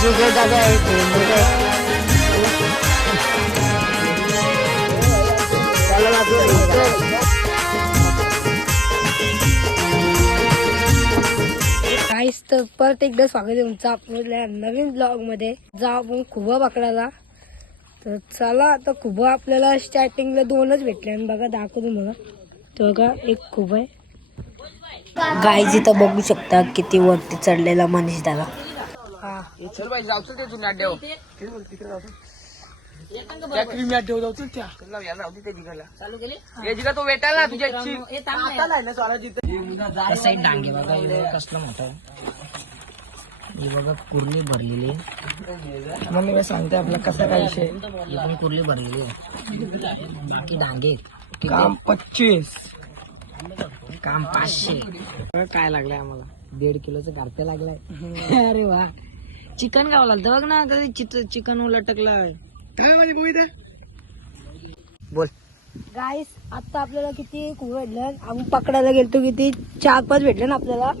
जुगे दादा आहे काहीच तर परत एकदा स्वागत आहे तुमचं आपल्या नवीन ब्लॉगमध्ये. जा आपण खुबा पकडायला. तर चला आता खुबा आपल्याला स्टार्टिंगला दोनच भेटले आणि बघा दाखवतो मला तो बघा एक खुबा आहे. गाईज इथं बघू शकता किती वरती चढलेला मनीष दादा हा. साईड डांगे बघा हे कसलं मोठं आहे. हे बघा कुर्ली भरलेली मम्मी काय सांगते आपला कसा काय विषय ही पण कुर्ली भरलेली आहे. बाकी डांगे काम पच्चीस. काम पाचशे. काय लागलंय आम्हाला? दीड किलोचं कार्प्या लागलाय. अरे वा. चिकन गावं लागतं बघ ना कधी चिकन उलटकलाय. बोल. गाईस आता आपल्याला किती खुबा भेटलं आपण पकडायला गेलतो किती? चार पाच भेटले ना आपल्याला.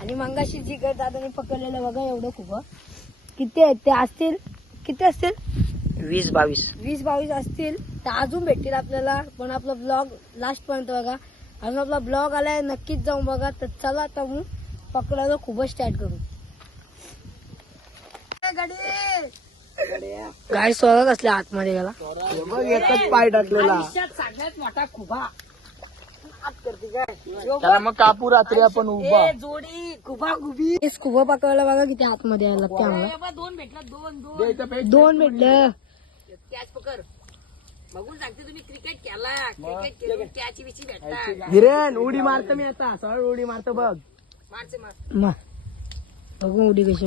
आणि मंगाशी जिगर दादाने पकडलेलं बघा एवढं खुबा किती आहेत? ते असतील? किती असतील? वीस बावीस. वीस बावीस असतील. तर अजून भेटतील आपल्याला. पण आपला ब्लॉग लास्ट पर्यंत बघा. अजून आपला ब्लॉग आलाय नक्कीच जाऊन बघा. तर चला आता मग पकडायला खूपच स्टार्ट करू. गाडी. स्वतःच असल्या आतमध्ये गेला एकच पाय टाकलेला सगळ्यात मोठा खुबा. त्याला मग कापू रात्री आपण उभा. जोडी खुबा खुबी. खुबा पकडायला बघा किती आतमध्ये यायला लागते आम्हाला. दोन भेटलं दोन दोन. दोन भेटलं. हिरेन उडी मारतो मी आता. सरळ उडी मारतो बघ. मा. बघू उडी कशी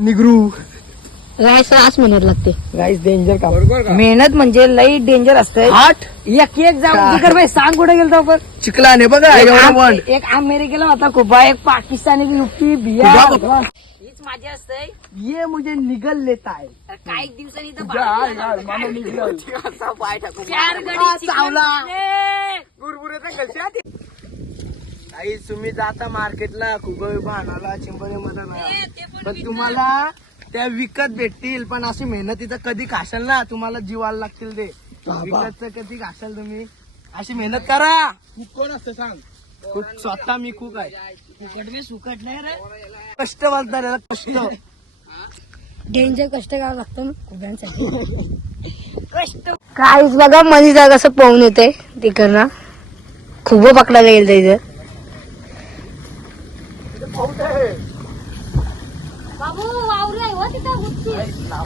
निगरू. रायस आस महिन्यात लागते. गाईस डेंजर का? मेहनत म्हणजे लई डेंजर असते आठ. एक एक जाऊन कर भाई सांग कुठे गेलो आपण? चिखलाने बघा एक, एक अमेरिकेला होता कुबा एक पाकिस्तान युपी बिहार. हीच माझी असते ये मुझे निगल लेता है काही दिवसांनी काही तुम्ही जाता मार्केटला खूप आणाला चिंबरे मध्ये पण तुम्हाला त्या विकत भेटतील पण अशी मेहनतीचं कधी खाशाल ना तुम्हाला जीवाला लागतील ते. विकतचं कधी खाशाल तुम्ही? अशी मेहनत करा. कोण असतं सांग. खूप स्वतः मी खूप आहे. फुकट मी सुकट नाही रे. कष्ट बोलतात याला कष्ट. डेंजर कष्ट करावं लागतं ना खुब्यांसाठी काहीच बघा मनीषा कसं पाहून येते. तिकडनं. खूप गेलं इथं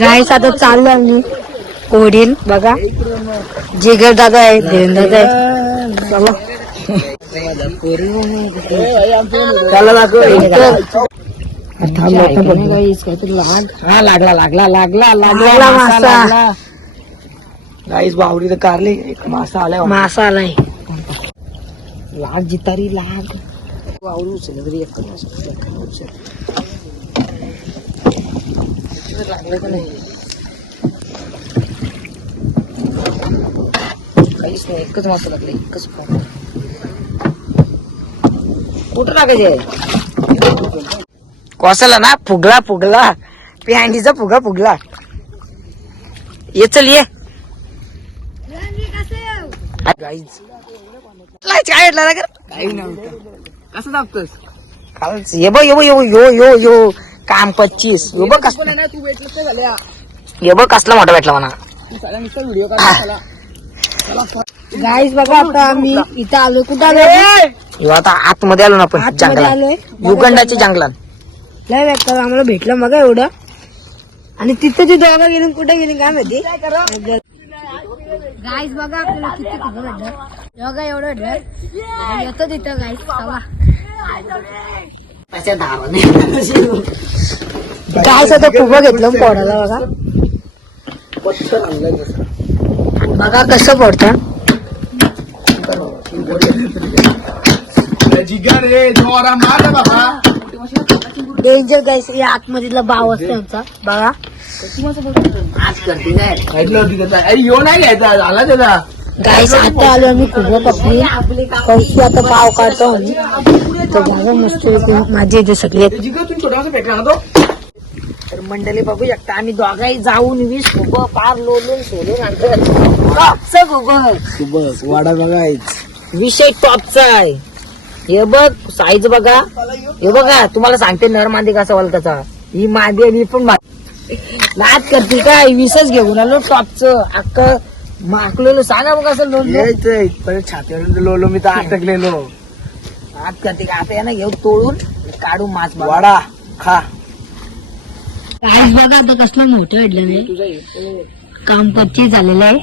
गायस आता चाललो आम्ही ओढील बघा. जिगर दादा आहे देवेंद्र दादा आहे. चला. त्याला दाखव काहीतरी लहान. हा लागला लागला लागला लागला. मासा. लागला. गाईस बावडी तर कारली. एक मासा आलाय मासा आलाय. लाग जितारी लाग बावडी उचल तरी एक उचल. लागलं का नाही? काहीच नाही एकच मासा लागला एकच पाव. कुठं लागायचे? कोसाला ना फुगला फुगला. पॅन्टीचा फुगा फुगला. ये चल ये. गाईज काय भेटला कर काही नव्हतं. कसं दाखतोस कालच. ये बघ ये यो यो यो यो. काम पच्चीस. यो बघ कस ये बघ कसला मोठा भेटला म्हणा. गाईस बघा आता आम्ही इथं आलोय. कुठं आलोय? ह्यो आता आतमध्ये आलो ना आपण आतमध्ये जंगलात. आलोय. युगंडाच्या जंगलात. लय बेकार आम्हाला भेटलं मग एवढं. आणि तिथं ती दोघं गेली कुठे गेली काय माहिती? गाईस बघा आपल्याला किती खूप भेटलं. बघा एवढं भेटलं. येतो तिथं गाईस चला गाईस आता खूप घेतलं पोडाला बघा. बघा कसं पडतं. डेंजर गाईस या आतमधला भाव असतो त्यांचा बघा. यो नाही घ्यायचा. झाला त्याचा. गाईस आता आलो आम्ही खूप पपली कौशी आता पाव काढतो आम्ही. तर बघा मस्त पैकी माझे इथे सगळे आहेत. तर मंडळी बघू शकता आम्ही दोघाही जाऊन वीस खूप पार लोलून सोडून आणतो. टॉपचं खूप वाडा बघायच विषय टॉपचा आहे. हे बघ साईज बघा. हे बघा तुम्हाला सांगते नर मांदी कसा वलकाचा. ही मांदी आणि ही पण मांदी नाद करते काय? विषच घेऊन आलो टॉपचं. अक्क माकलेलो सांगा मग कसं लोन यायचंय. पण छातीवर लोलो मी तर अटकलेलो. नाद करते का? आता यांना घेऊ तोडून काढू मास बघा. वाडा खा. गाईस बघा आता कसलं मोठं भेटलं नाही काम पच्चीस झालेलं आहे.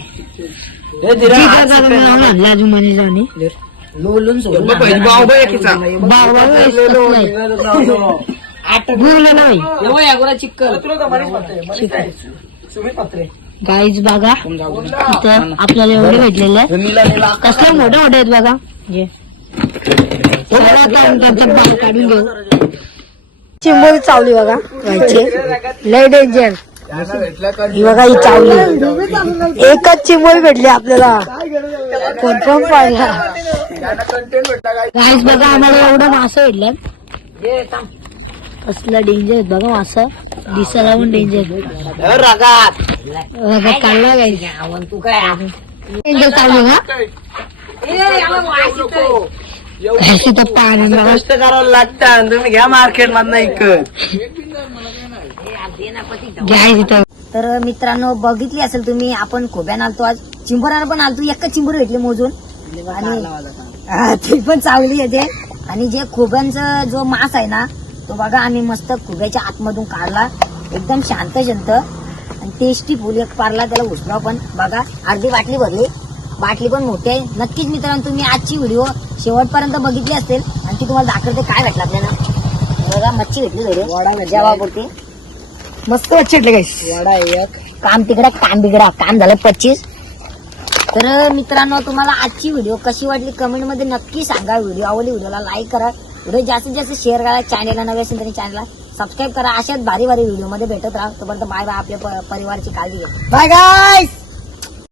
आणलं मनीषाने. लोलून सोडून. बाबा कसलं आहे? गुरला नाही. या चिक्कल. गाईज बघा. इथं आपल्याला एवढे भेटलेले कसले मोठे मोठे आहेत बघा. काढून घेऊ. चिंबोरी चावली बघा. गायचे लय डेंजर ही बघा ही चावली. एकच चिंबोरी भेटली आपल्याला. कन्फर्म पाहिला. गाईज बघा आम्हाला एवढं मासं भेटलं कसलं डेंजर आहेत बघा मासं दिसायला पण डेंजर रगात. काढला तू काय? डेंजर का? गाईज इथं पाणी कष्ट करावं लागतं तुम्ही घ्या मार्केट मधनं इकत. गाईज इथं. तर मित्रांनो बघितली असेल तुम्ही आपण खोब्यान आलतो आज. चिंबराला पण आलतो एकच चिंबर भेटले मोजून. आणि ती पण चावली येते आणि जे खोब्यांचा जो मास आहे ना तो बघा आम्ही मस्त खोब्याच्या आतमधून काढला. एकदम शांत शांत. आणि टेस्टी फुल एक पारला त्याला उचला पण. बघा अर्धी बाटली भरली. बाटली पण मोठी आहे. नक्कीच मित्रांनो तुम्ही आजची व्हिडिओ शेवटपर्यंत बघितली असेल आणि ती तुम्हाला दाखवते काय भेटलं आपल्याला. बघा मच्छी भेटली थोडी. जेवापुरती. मस्त मच्छी भेटली काही वाडा एक. काम तिकडा काम बिगडा काम झालं पच्चीस. तर मित्रांनो तुम्हाला आजची व्हिडिओ कशी वाटली कमेंटमध्ये नक्की सांगा. व्हिडिओ आवडली व्हिडिओला लाईक करा. व्हिडिओ जास्तीत जास्त शेअर करा चॅनेलला नवे असेल तरी चॅनलला सबस्क्राईब करा. अशाच भारी भारी व्हिडिओमध्ये भेटत राहा. तोपर्यंत बाय बाय आपल्या प- परिवाराची काळजी घ्या. बाय गाय